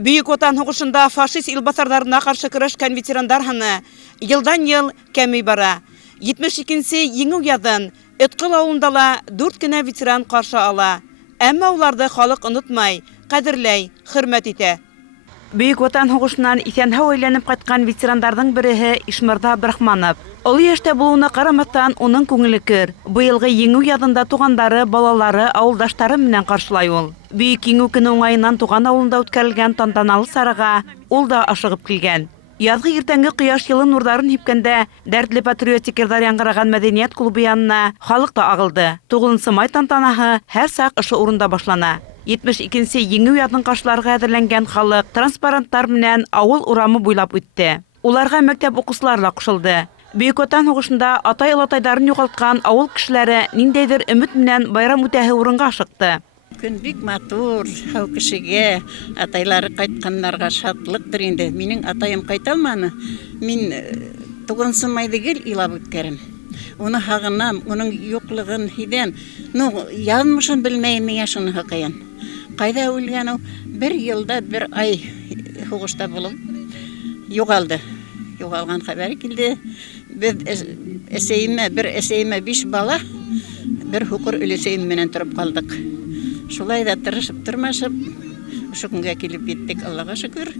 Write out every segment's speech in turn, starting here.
Бүйік отан һугышында фашист илбасардарына каршы көрәшкән ветерандар һаны йылдан-йыл кәмей бара. 72-нче еңү ядын Өткөл авылында ла 4 кенә ветеран каршы ала. Әмма уларҙы халык онотмай, ҡәҙерләй, хөрмәт итә. Бүйік отан һугышынан иҫән-һау әйләнеп ҡайтҡан ветерандарҙың береһе Ишмырҙа Абдрахманов. Оло йәштә булыуына ҡарамаҫтан, уның күңеле көр. Быйылғы еңү яҙында туғандары, балалары, ауылдаштары менән ҡаршылай ул. Бүйек еңү көнө уңайынан туған ауылында үткәрелгән тантаналы сараға ул да ашығып килгән. Яҙғы иртәнге ҡояш йылы нурҙарын һипкәндә, дәртле патриотик йырҙар яңғыраған мәҙәниәт клубы янына халыҡ та ағылды. 9 май тантанаһы һәр саҡ ошо урында башлана. 72-нче еңеү яҙын ҡаршыларға әҙерләнгән халыҡ транспаранттар менән ауыл урамы буйлап үтте. Уларға мәктәп уҡыусылары ла ҡушылды. Бүйек отан һуғышында атай-олатайҙарын юғалтҡан ауыл кешеләре ниндәйҙер өмөт менән байрам үтәһе урынға ашыҡты. Көн бик матур, һау кешегә, атайлары ҡайтҡаннарға шатлыҡтыр инде. Минең атайым ҡайталманы. Мин 9 майҙы гел илап үткәрем. Уны һағынам, уның юҡлығын һиҙәм. Яҙмышын белмәйем миңә шуныһы ҡыйын. Ҡайҙа үлгән ул? 1 йылда 1 ай һуғышта булып юғалды. Юғалған хәбәре килде. Бер әсәйемә 5 бала, бер һуҡыр өләсәйем менән тороп ҡалдыҡ. Шулай да тырышып, тырмашып, ошо көнгә килеп еттек, Аллаға шөкөр.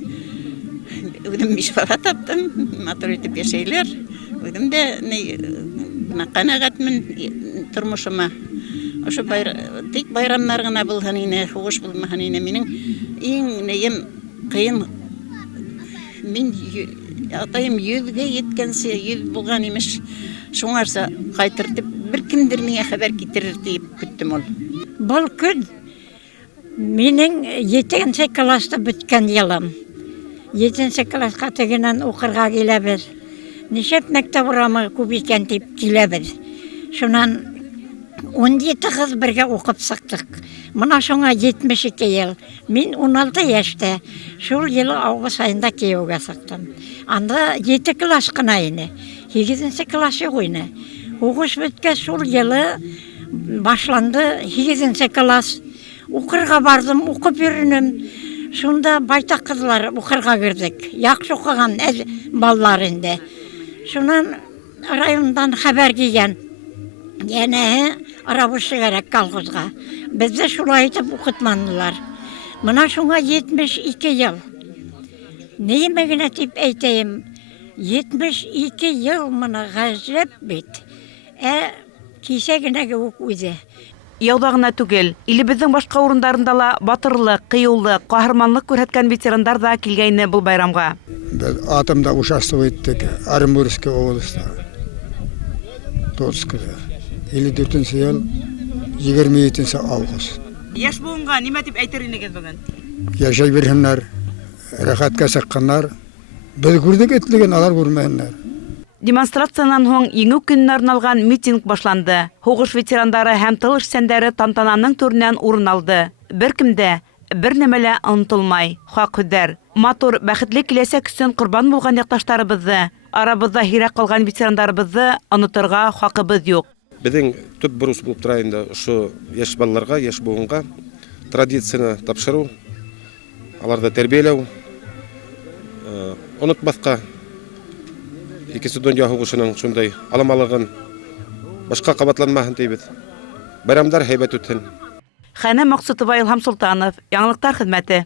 Үҙем 5 бала таптым, матур итеп йәшәйләр. Үҙем дә ҡәнәғәтмен тормошома. Ошо тик байрамдар ғына булһын ине, һуғыш булмаһын ине. Минең иң нейем ҡыйын. Мин атайым 100-гә еткәнсе 100 булған имеш. Шуңарса ҡайтыр тип, бер кемдер миңә хәбәр китерер тип көттөм ул. Был көн минең 7-нче класста бөткән йылым. 7-нче класска тегенән уҡырға киләбеҙ. Нишәп мәктәп урамы күп икән тип киләбеҙ. Шунан 17 ҡыҙ бергә уҡып сыҡтык. Мына шуңа 72 йыл. Мин 16 йәштә. Шул йылы август айында кейәүгә сыҡтым. Анда 7 класс ҡына ине. 8-нче класс юҡ ине. Һуғыш бөткәс шул йылы башланды 8-нче класс. Уҡырға барҙым, уҡып йөрөнөм. Шунда байтаҡ ҡыҙлар уҡырға кирҙек. Яҡшы уҡыған балалар инде. Шунан райондан хәбәр килгән. Йәнәһе арабусы кәрәк колхозға. Беҙҙе шулай итеп уҡытманылар. Мына шуңа 72 йыл. Нимә генә тип әйтәйем, 72 йыл мына ғәжәп бит. Кисә генәге үк үҙе. Яуҙа ғына түгел, илебеҙҙең башҡа урындарында ла батырлыҡ, ҡыйыулыҡ, ҡаһарманлык күрһәткән ветерандар да килгәйне был байрамға. Беҙ атомда участвовать иттек, Оренбургский областа, Тотскыда. 54-нче йыл, 27-нче август. Йәш буынға нимә тип әйтер инегеҙ бөгөн? Йәшәй бирһеннәр, рәхәткә сыҡҡандар. Беҙ күрҙек этлеген, алар күрмәһеннәр. Демонстрациянан һуң еңеү көнөнә арналған митинг башланды. Һуғыш ветерандары һәм тыл эшсәндәре тантананың түренән урын алды. Бер кемдә, бер нәмәлә онотолмай. Хаҡ һүҙҙәр. Матур, бәхетле киләсәк өсөн ҡорбан булған яҡташтарыбыҙҙы, арабыҙҙа һирәк ҡалған ветерандарыбыҙҙы оноторға хаҡыбыҙ юҡ. Беҙҙең төп бурыс булып тора инде ошо йәш балаларға, йәш буынға традицияны тапшырыу, аларҙы тәрбиәләү, онотмаҫҡа Икенсе донъя һуғышының шундай аламалығын башҡа ҡабатланмаһын тибеҙ. Байрамдар һәйбәт үтһен. Хәнә Маҡсутова, Илһам Солтанов, яңылыҡтар хеҙмәте.